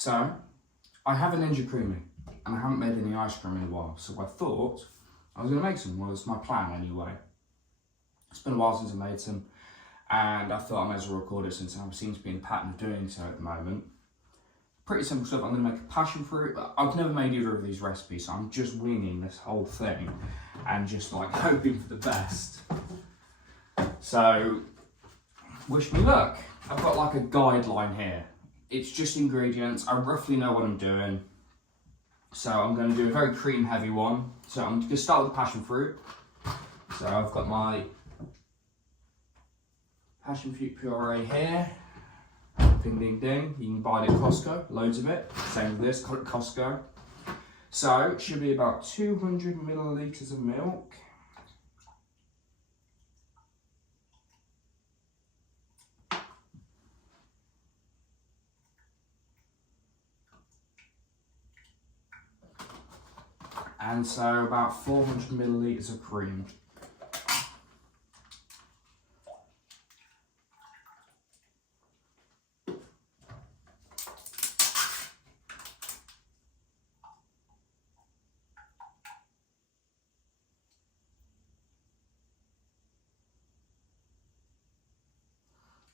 So, I have a Ninja Creami, and I haven't made any ice cream in a while, so I thought I was going to make some. Well, it's my plan anyway. It's been a while since I made some, and I thought I might as well record it since I seem to be in the pattern of doing so at the moment. Pretty simple stuff. I'm going to make a passion fruit. I've never made either of these recipes, so I'm just winging this whole thing and just like hoping for the best. So, wish me luck. I've got like a guideline here. It's just ingredients. I roughly know what I'm doing. So I'm going to do a very cream heavy one. So I'm going to start with the passion fruit. So I've got my passion fruit puree here. Ding ding ding. You can buy it at Costco, loads of it. Same with this, got it at Costco. So it should be about 200 millilitres of milk. And so about 400 millilitres of cream.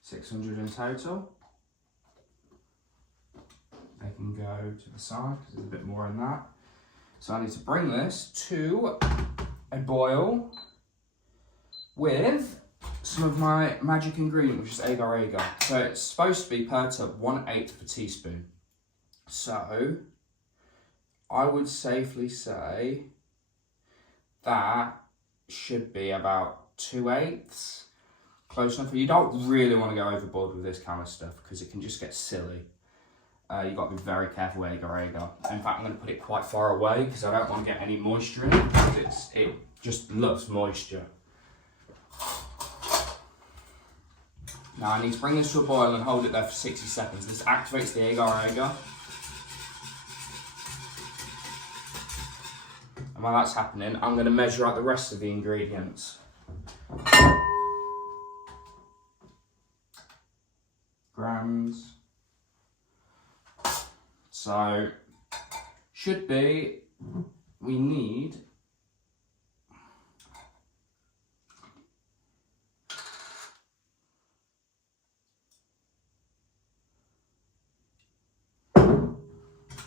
$600 in total. They can go to the side because there's a bit more in that. So I need to bring this to a boil with some of my magic ingredient, which is agar agar. So it's supposed to be per tub 1/8 of a teaspoon. So I would safely say that should be about 2/8. Close enough. You don't really want to go overboard with this kind of stuff because it can just get silly. You've got to be very careful with agar agar. In fact, I'm going to put it quite far away because I don't want to get any moisture in it because it just loves moisture. Now I need to bring this to a boil and hold it there for 60 seconds. This activates the agar agar. And while that's happening, I'm going to measure out the rest of the ingredients. Grams. So, should be, we need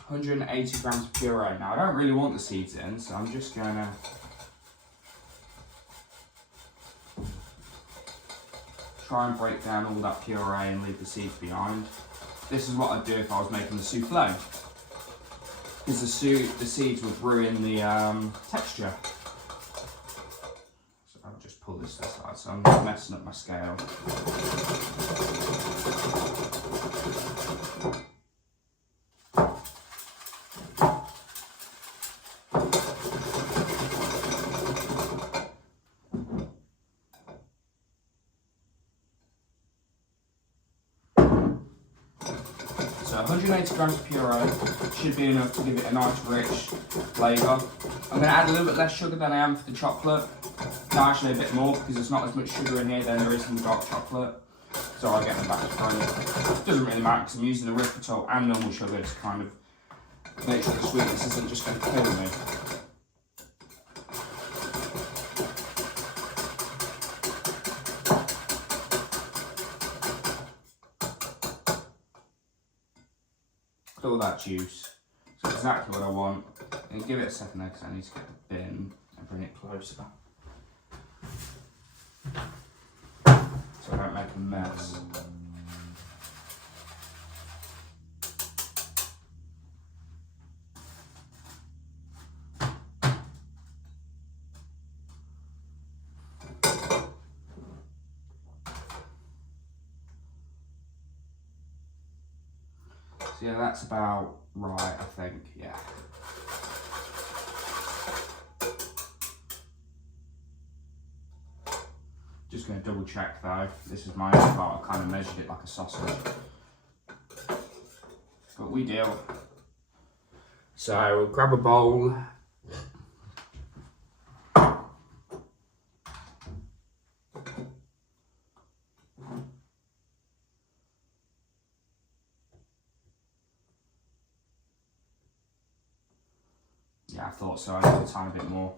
$180 grams of puree. Now I don't really want the seeds in, so I'm just gonna try and break down all that puree and leave the seeds behind. This is what I'd do if I was making the souffle, because the seeds would ruin the texture. So I'll just pull this aside, so I'm not messing up my scale. So 180 grams of puree should be enough to give it a nice rich flavour. I'm going to add a little bit less sugar than I am for the chocolate. No, actually a bit more because there's not as much sugar in here than there is in the dark chocolate. So I'll get them back to front. Doesn't really matter because I'm using the erythritol and normal sugar to kind of make sure the sweetness isn't just going to kill me. All that juice. So exactly what I want. And give it a second there because I need to get the bin and bring it closer. So I don't make a mess. So yeah, that's about right, I think, yeah. Just going to double check though. This is my own part, I kind of measured it like a sausage. But we deal. So we'll grab a bowl. Yeah, I thought so. I need a tiny bit more.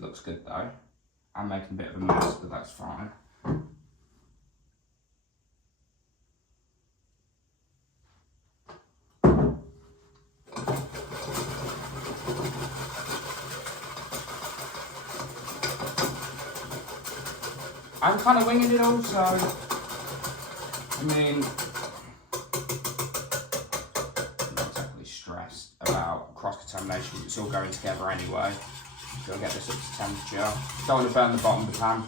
Looks good though. I'm making a bit of a mess, but that's fine. I'm kind of winging it also. I mean, I'm not exactly stressed about cross-contamination. It's all going together anyway. Gotta get this up to temperature. Don't want to burn the bottom of the pan,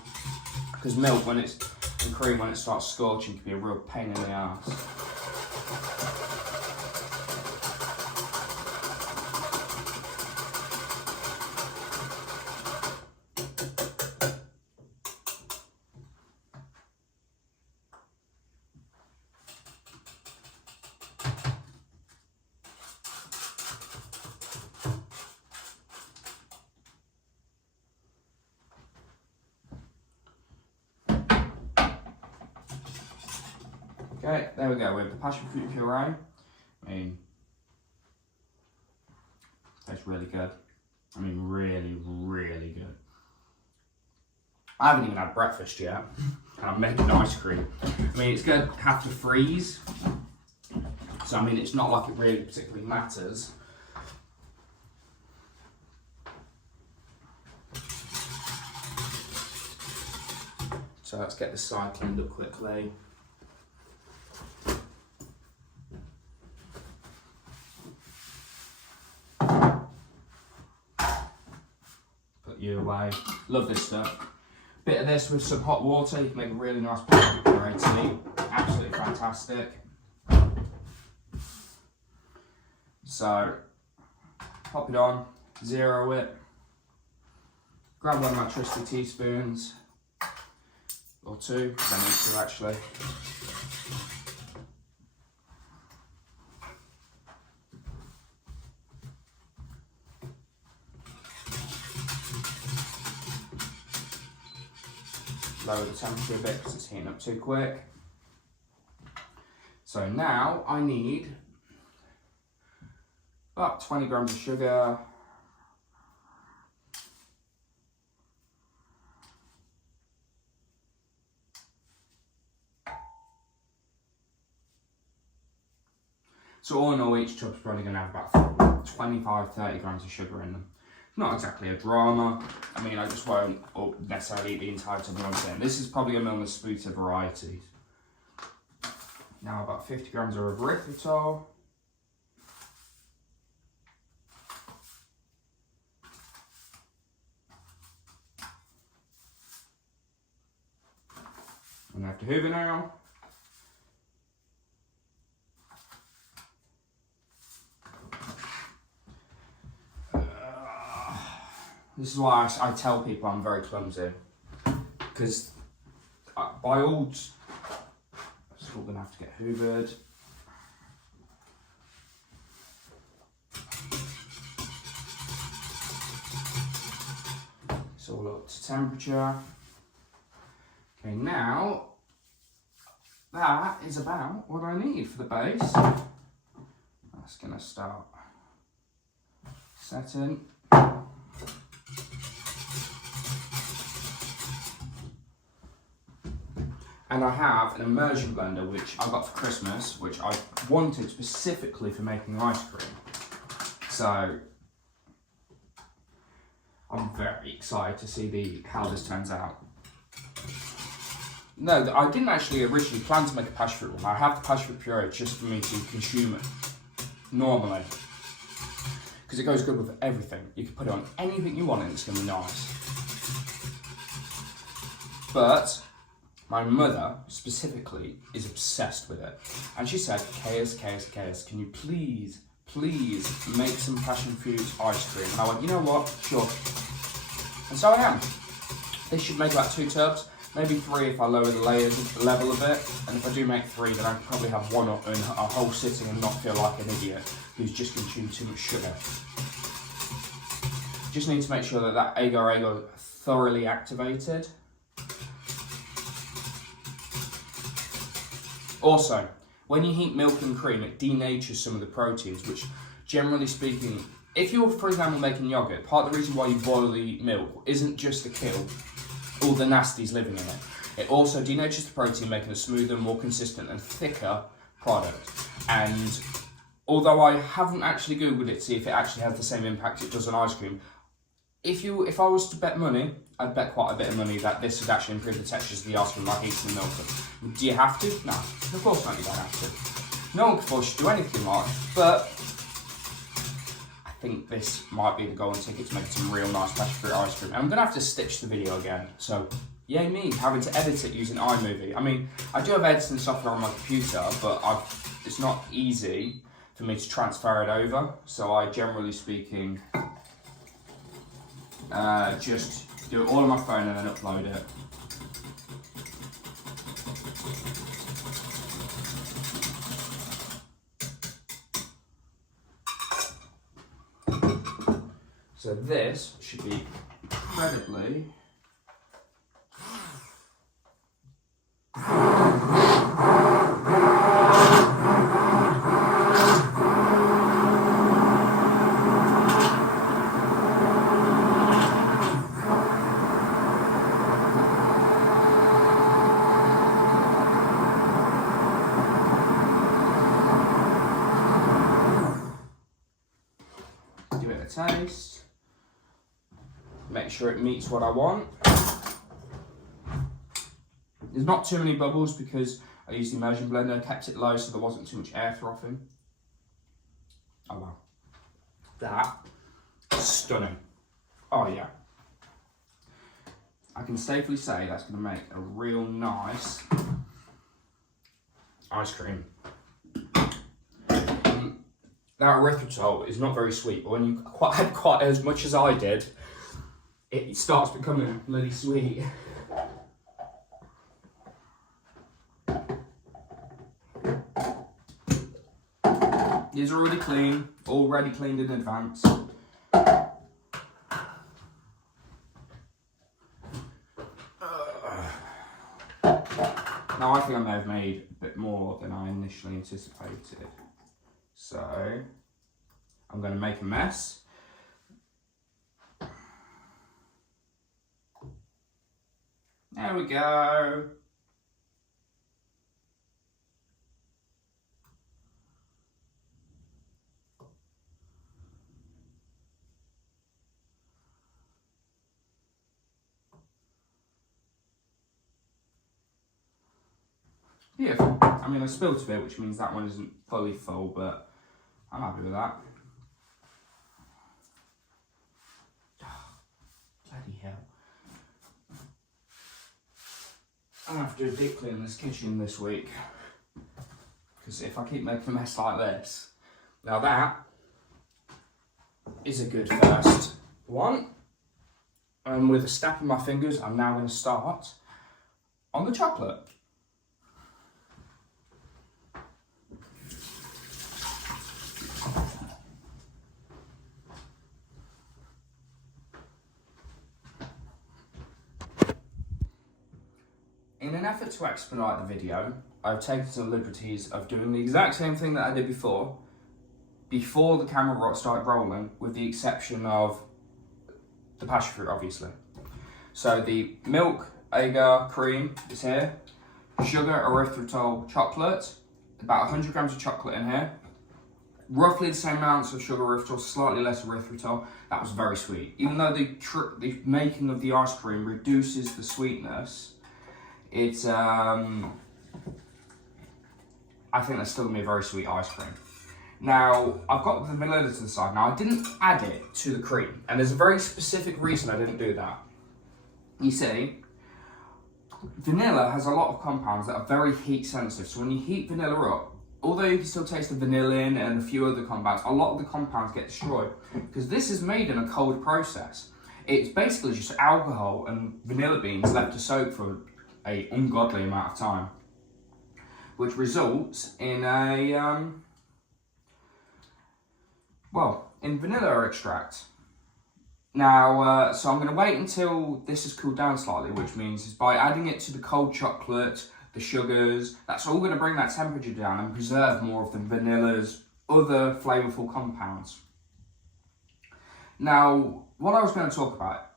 because milk and cream when it starts scorching can be a real pain in the ass. Okay, there we go. We have the passion fruit puree. I mean, tastes really good. I mean, really, really good. I haven't even had breakfast yet, and I'm making ice cream. I mean, it's going to have to freeze. So, I mean, it's not like it really particularly matters. So let's get this side cleaned up quickly. You away. Love this stuff. Bit of this with some hot water, you can make a really nice passion puree tea. Absolutely fantastic. So, pop it on, zero it. Grab one of my trusty teaspoons, or two, because I need to actually. Lower the temperature a bit because it's heating up too quick. So now I need about 20 grams of sugar. So all in all, each tub's probably going to have about 25-30 grams of sugar in them. Not exactly a drama. I mean, I just won't necessarily eat the entire tub. I'm saying this is probably going to be on the sweeter varieties. Now about 50 grams of erythritol. And I have to hoover now. This is why I tell people I'm very clumsy, because by all, it's all going to have to get hoovered. It's all up to temperature. Okay, now that is about what I need for the base. That's going to start setting. And I have an immersion blender, which I got for Christmas, which I wanted specifically for making ice cream. So I'm very excited to see how this turns out. No, I didn't actually originally plan to make a passion fruit one. I have the passion fruit puree just for me to consume it normally, because it goes good with everything. You can put it on anything you want and it's going to be nice. But my mother, specifically, is obsessed with it. And she said, Chaos, can you please make some passion fruit ice cream? And I went, you know what, sure. And so I am. This should make about 2 tubs, maybe 3 if I lower the level a bit. And if I do make 3, then I can probably have 1 in a whole sitting and not feel like an idiot who's just consumed too much sugar. Just need to make sure that agar-agar is thoroughly activated. Also, when you heat milk and cream, it denatures some of the proteins, which generally speaking, if you're, for example, making yogurt, part of the reason why you boil the milk isn't just to kill all the nasties living in it. It also denatures the protein, making a smoother, more consistent and thicker product. And although I haven't actually Googled it to see if it actually has the same impact it does on ice cream, if I was to bet money, I'd bet quite a bit of money that this would actually improve the textures of the ice cream by heating the milk up. Do you have to? No, of course not, you don't have to. No one can force you to do anything like, but I think this might be the golden ticket to make some real nice passion fruit ice cream. And I'm going to have to stitch the video again, so yay me, having to edit it using iMovie. I mean, I do have editing software on my computer, but it's not easy for me to transfer it over, so I, generally speaking, just do it all on my phone and then upload it. So this should be incredibly taste, make sure it meets what I want. There's not too many bubbles because I used the immersion blender, kept it low so there wasn't too much air frothing. Oh wow, that is stunning. Oh yeah, I can safely say that's going to make a real nice ice cream. That erythritol is not very sweet, but when you add quite as much as I did, it starts becoming bloody sweet. These are already clean, already cleaned in advance. Now I think I may have made a bit more than I initially anticipated. So, I'm going to make a mess. There we go. Beautiful. I mean, I spilled a bit, which means that one isn't fully full, but I'm happy with that. Oh, bloody hell. I'm going to have to do a deep clean in this kitchen this week. Because if I keep making a mess like this, now that is a good first one. And with a snap of my fingers, I'm now going to start on the chocolate. In an effort to expedite the video, I've taken some liberties of doing the exact same thing that I did before the camera started rolling, with the exception of the passion fruit, obviously. So the milk, agar, cream is here, sugar, erythritol, chocolate, about 100 grams of chocolate in here, roughly the same amounts of sugar, erythritol, slightly less erythritol. That was very sweet. Even though the making of the ice cream reduces the sweetness, it's, I think that's still going to be a very sweet ice cream. Now, I've got the vanilla to the side. Now, I didn't add it to the cream, and there's a very specific reason I didn't do that. You see, vanilla has a lot of compounds that are very heat sensitive, so when you heat vanilla up, although you can still taste the vanillin and a few other compounds, a lot of the compounds get destroyed, because this is made in a cold process. It's basically just alcohol and vanilla beans left to soak for an ungodly amount of time, which results in in vanilla extract. Now, so I'm going to wait until this has cooled down slightly, which means is by adding it to the cold chocolate, the sugars. That's all going to bring that temperature down and preserve more of the vanilla's other flavourful compounds. Now, what I was going to talk about,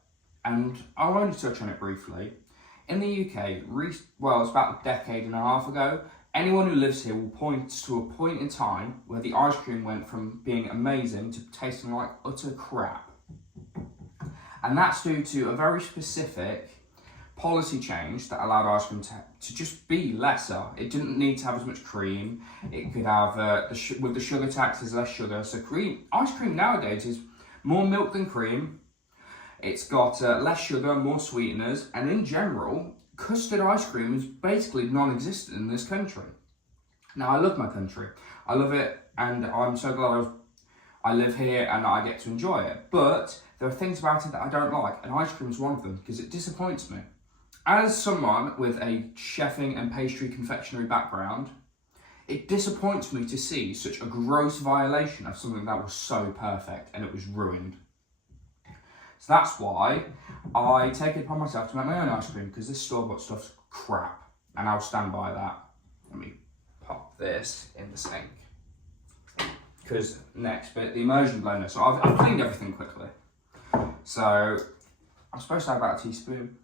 and I'll only touch on it briefly, in the UK, well, it's about a decade and a half ago, anyone who lives here will point to a point in time where the ice cream went from being amazing to tasting like utter crap. And that's due to a very specific policy change that allowed ice cream to just be lesser. It didn't need to have as much cream. It could have, with the sugar tax, there's less sugar. So ice cream nowadays is more milk than cream. It's got less sugar, more sweeteners, and in general, custard ice cream is basically non-existent in this country. Now, I love my country. I love it, and I'm so glad I live here and I get to enjoy it. But there are things about it that I don't like, and ice cream is one of them, because it disappoints me. As someone with a chefing and pastry confectionery background, it disappoints me to see such a gross violation of something that was so perfect, and it was ruined. So that's why I take it upon myself to make my own ice cream, because this store-bought stuff's crap, and I'll stand by that. Let me pop this in the sink. Because next bit, the immersion blender. So I've cleaned everything quickly. So I'm supposed to have about a teaspoon.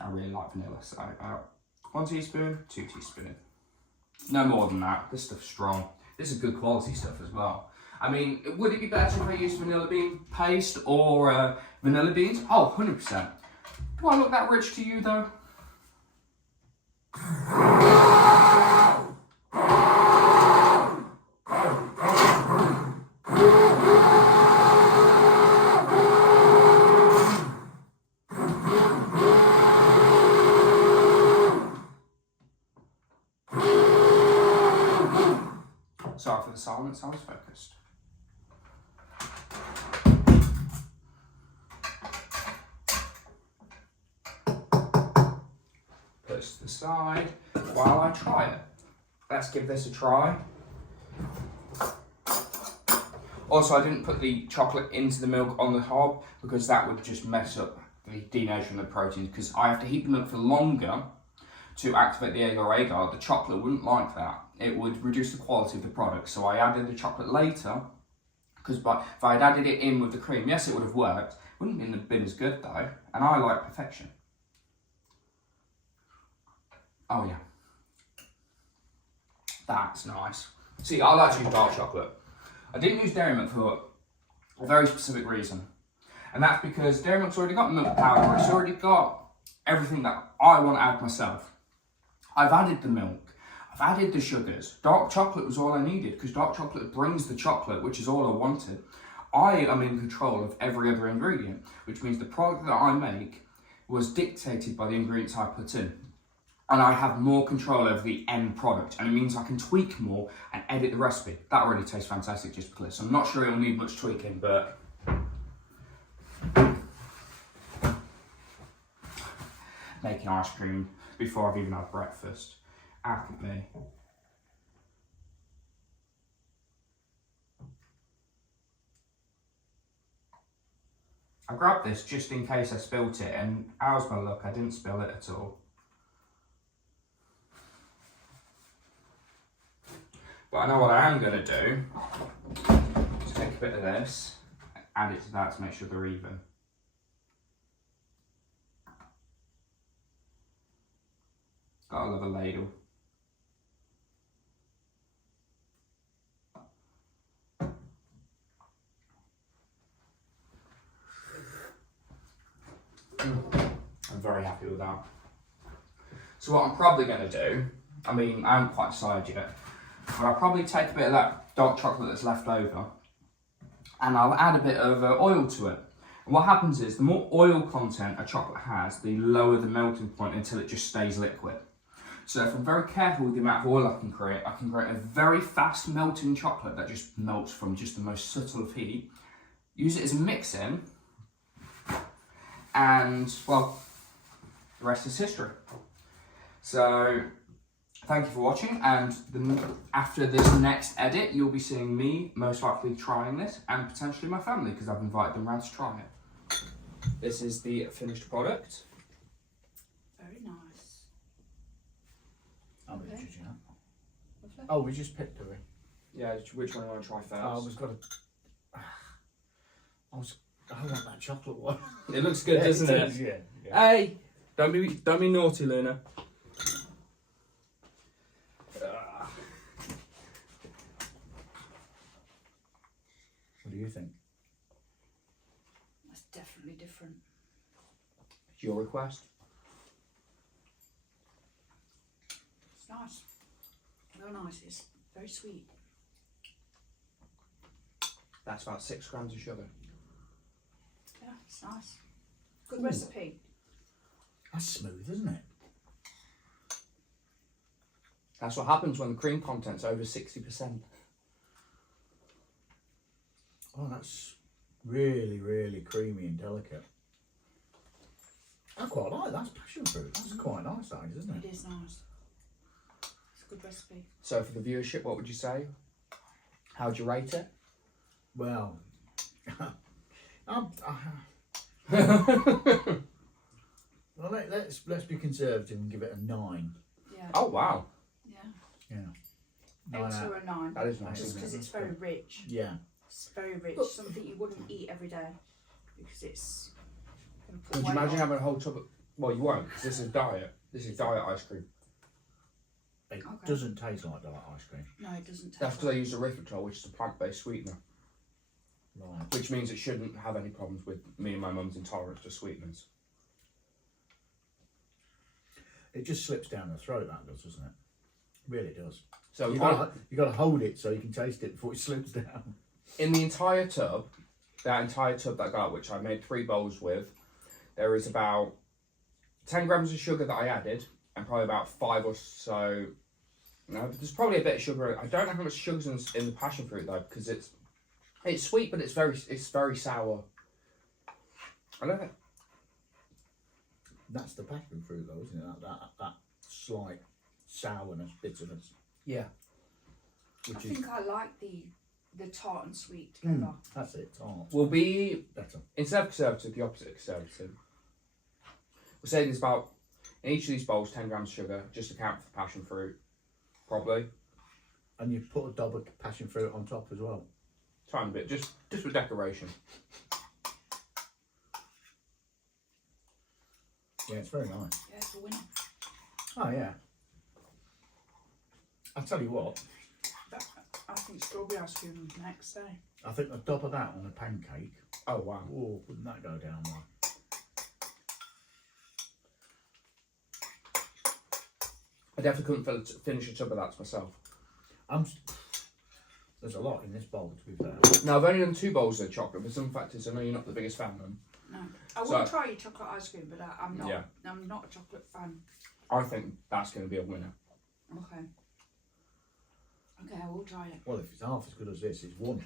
I really like vanilla, so about 1 teaspoon, 2 teaspoons. No more than that. This stuff's strong. This is good quality stuff as well. I mean, would it be better if I used vanilla bean paste or vanilla beans? Oh, 100%. Do I look that rich to you though? Sorry for the silence, I was focused. Put this to the side while I try it. Let's give this a try. Also, I didn't put the chocolate into the milk on the hob because that would just mess up the denaturing of the proteins, because I have to heat the milk for longer to activate the agar-agar. The chocolate wouldn't like that. It would reduce the quality of the product. So I added the chocolate later, because if I had added it in with the cream, yes, it would have worked. Wouldn't have been as good though. And I like perfection. Oh yeah. That's nice. See, I like to use dark chocolate. I didn't use dairy milk for a very specific reason. And that's because dairy milk's already got milk powder. It's already got everything that I want to add myself. I've added the milk. I've added the sugars. Dark chocolate was all I needed, because dark chocolate brings the chocolate, which is all I wanted. I am in control of every other ingredient, which means the product that I make was dictated by the ingredients I put in. And I have more control over the end product, and it means I can tweak more and edit the recipe. That already tastes fantastic, just because. I'm not sure it'll need much tweaking, but making ice cream before I've even had breakfast. At me. I grabbed this just in case I spilt it, and how's my luck? I didn't spill it at all. But I know what I am going to do. Just take a bit of this, add it to that to make sure they're even. Gotta love a ladle. I'm very happy with that. So what I'm probably going to do, I mean, I haven't quite decided yet, but I'll probably take a bit of that dark chocolate that's left over and I'll add a bit of oil to it. And what happens is, the more oil content a chocolate has, the lower the melting point until it just stays liquid. So if I'm very careful with the amount of oil I can create a very fast melting chocolate that just melts from just the most subtle of heat. Use it as a mix-in, and, well, the rest is history. So, thank you for watching, and after this next edit, you'll be seeing me most likely trying this, and potentially my family, because I've invited them around to try it. This is the finished product. Very nice. yet. Lovely. Oh, we just picked, do we? Yeah, which one do you want to try first? Oh, I was got to. I want that chocolate one. It looks good, doesn't it? Is, yeah. Hey, don't be naughty, Luna. What do you think? That's definitely different. It's your request. It's nice. Real nice. It's very sweet. That's about 6 grams of sugar. Yeah, it's nice. Good Ooh. recipe. That's smooth, isn't it? That's what happens when the cream content's over 60%. Oh, that's really, really creamy and delicate. I quite like that. That's passion fruit. That's quite nice, that is, isn't It it? is nice. It's a good recipe. So for the viewership, what would you say? How would you rate it? Well, well, let's be conservative and give it a 9. Yeah. Oh wow, Yeah. Yeah. 8 9 or a 9. that is nice, Just isn't because it? it's very rich. Yeah. It's very rich. Something you wouldn't eat every day because it's. gonna put Would you weight imagine on. having a whole tub of... Well, you won't, 'cause this is diet. This is diet ice cream. It Okay. doesn't taste like diet ice cream. No, it doesn't taste. That's because I use erythritol, which is a plant-based sweetener, Right. which means it shouldn't have any problems with me and my mum's intolerance to sweeteners. It just slips down the throat, that does, doesn't it? Really does. So You got to hold it so you can taste it before it slips down. in the entire tub, that entire tub that I got, which I made 3 bowls with, there is about 10 grams of sugar that I added, and probably about 5 or so. No, there's probably a bit of sugar. I don't know how much sugar's in the passion fruit though, because it's sweet, but it's very sour. I don't know. That's the passion fruit, though, isn't it? That slight sourness, bitterness, Yeah. I which is think I like the tart and sweet together. that's it. Tart, Will be better. instead of conservative, the opposite of conservative. We're saying there's about in each of these bowls 10 grams of sugar, just account for the passion fruit, probably. And you put a dab of passion fruit on top as well. Tiny bit, just for decoration. Yeah, it's very nice. Yeah, it's a winner. Oh yeah. I'll tell you what. I think strawberry ice cream is next day. I think the top of that on a pancake. Oh wow. Oh, wouldn't that go down well? I definitely couldn't finish a tub of that to myself. There's a lot in this bowl, to be fair. Now I've only done 2 bowls of chocolate, but some factors I know you're not the biggest fan of them. No, I wouldn't try your chocolate ice cream, but I'm not. Yeah. I'm not a chocolate fan. I think that's going to be a winner. Okay. Okay, I will try it. Well, if it's half as good as this, it's 1.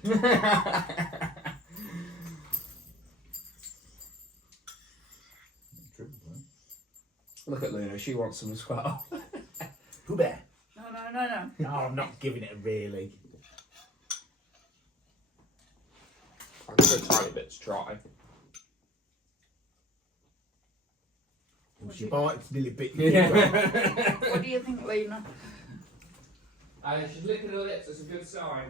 Triple, eh? Look at Luna, she wants some as well. Pooh Bear. No, no, no, no. No, I'm not giving it a really. I'll give it a tiny bit to try. If she bites, nearly bit your finger. What do you think, Lena? She's licking her lips, that's a good sign.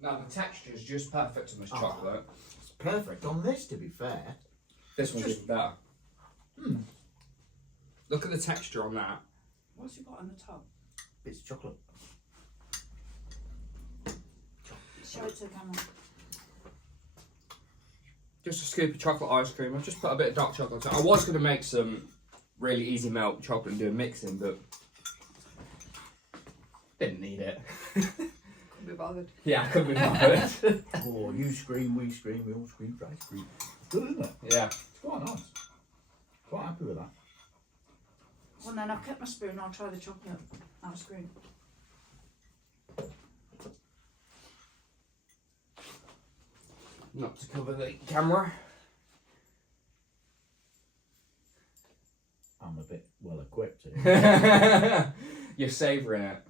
Now the texture is just perfect on this chocolate. It's perfect on this, to be fair. This one's even better. Hmm. Look at the texture on that. What's he got on the top? Bits of chocolate. Show it to the camera. Just a scoop of chocolate ice cream. I've just put a bit of dark chocolate on. I was going to make some really easy melt chocolate and do a mixing, but didn't need it. Couldn't be bothered. Yeah, I couldn't be bothered. Oh, you scream, we all scream for ice cream. Good, isn't it? Yeah. It's quite nice. Quite happy with that. Well, then I've kept my spoon. I'll try the chocolate ice cream. Not to cover the camera. I'm a bit well equipped here. You're savouring it.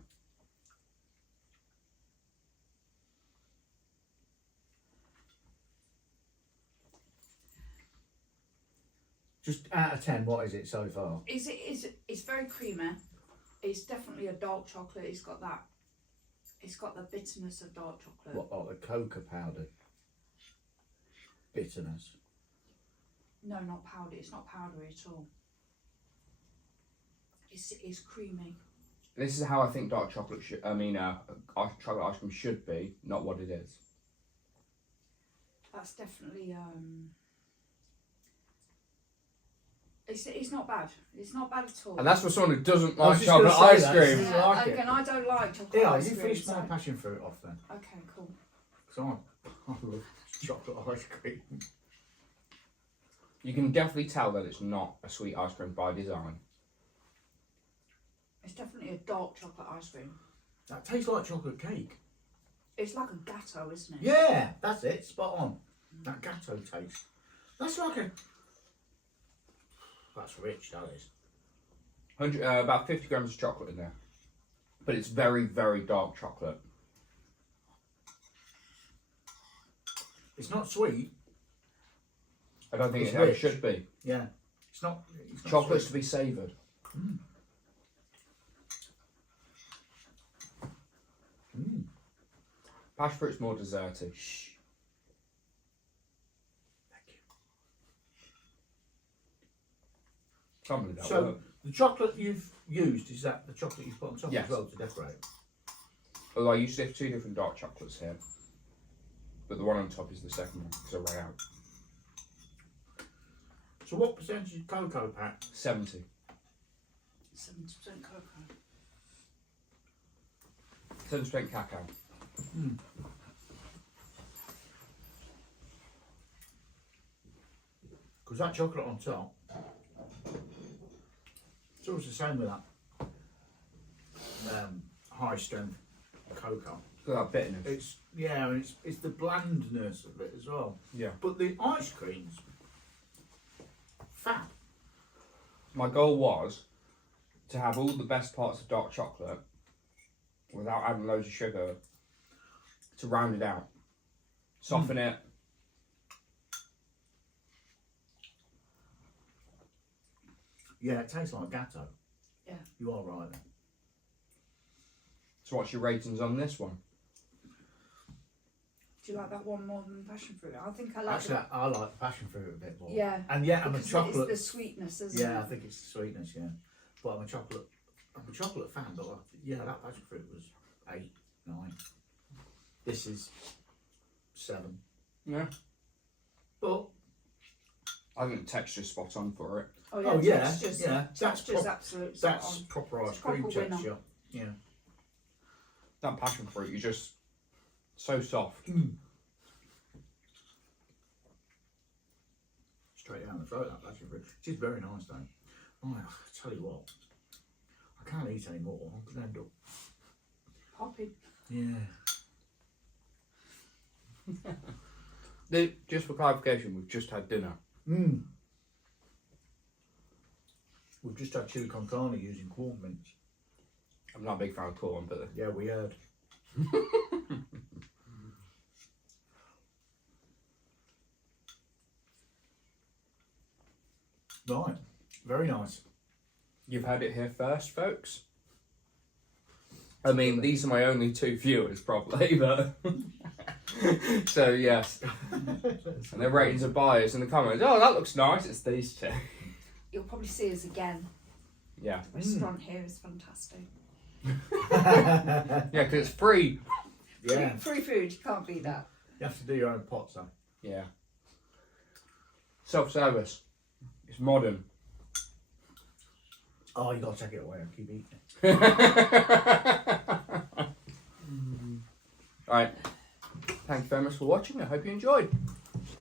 Just out of 10, what is it so far? It's very creamy. It's definitely a dark chocolate. It's got the bitterness of dark chocolate. What, like the cocoa powder bitterness? No, not powder. It's not powdery at all. It's creamy. This is how I think dark chocolate should. Chocolate ice cream should be, not what it is. That's definitely It's not bad. It's not bad at all. And that's for someone who doesn't I was like just gonna chocolate say ice that. cream. Yeah. like it. Again, I don't like chocolate Yeah, ice you cream. finish my So. passion fruit off then. Okay, cool. Because I love chocolate ice cream. You can definitely tell that it's not a sweet ice cream by design. It's definitely a dark chocolate ice cream. That tastes like chocolate cake. It's like a gatto, isn't it? Yeah, that's it. Spot on. That gatto taste. That's like a... That's rich, that is. About 50 grams of chocolate in there. But it's very, very dark chocolate. It's not sweet. I don't think It's it ever rich. should be. Yeah. It's not Chocolate's sweet. to be savoured. Passion fruit's more desserty. Shh. Thank you. Can't believe that So, worked. the chocolate you've used, is that the chocolate you've put on top Yes. as well to decorate? Although I used to have 2 different dark chocolates here. But the one on top is the second one, because I ran out. So what percentage is cocoa pack? 70. 7% cocoa. 7% cacao. Because that chocolate on top, it's always the same with that high strength cocoa. Look at that bitterness. It's and it's the blandness of it as well. Yeah. But the ice cream's fat. My goal was to have all the best parts of dark chocolate without adding loads of sugar to round it out. Soften it. Yeah, it tastes like gatto. Yeah. You are right then. So what's your ratings on this one? Do you like that one more than passion fruit? I think I like Actually, I like the passion fruit a bit more. Yeah. And yeah, I'm a because chocolate. It's the sweetness, isn't Yeah, I it? think it's the sweetness. Yeah, but I'm a chocolate fan. But yeah, that passion fruit was 8, 9. This is 7. Yeah. But I think the texture's spot on for it. Oh yeah, oh yeah, texture's, yeah, texture's absolute spot that's on. proper It's ice a proper cream winner. texture. Yeah. That passion fruit, you're just so soft. Straight down the throat, that passion fruit. It is very nice though. Oh, I tell you what, I can't eat any more. I'm gonna end up. Poppy. Yeah. Just for clarification, we've just had dinner. We've just had chili con carne using corn mince. I'm not a big fan of corn, but Yeah, we heard. Right, very nice. you've had it here first, folks. I mean, these are my only 2 viewers, probably, but... So, yes. And their ratings are biased in the comments. Oh, that looks nice. It's these 2. You'll probably see us again. Yeah. The restaurant here is fantastic. Yeah, because it's free. Yeah, Free food, you can't beat that. you have to do your own pots though. Yeah. Self-service. It's modern. Oh, you gotta take it away and keep eating it. Right. Thank you very much for watching. I hope you enjoyed.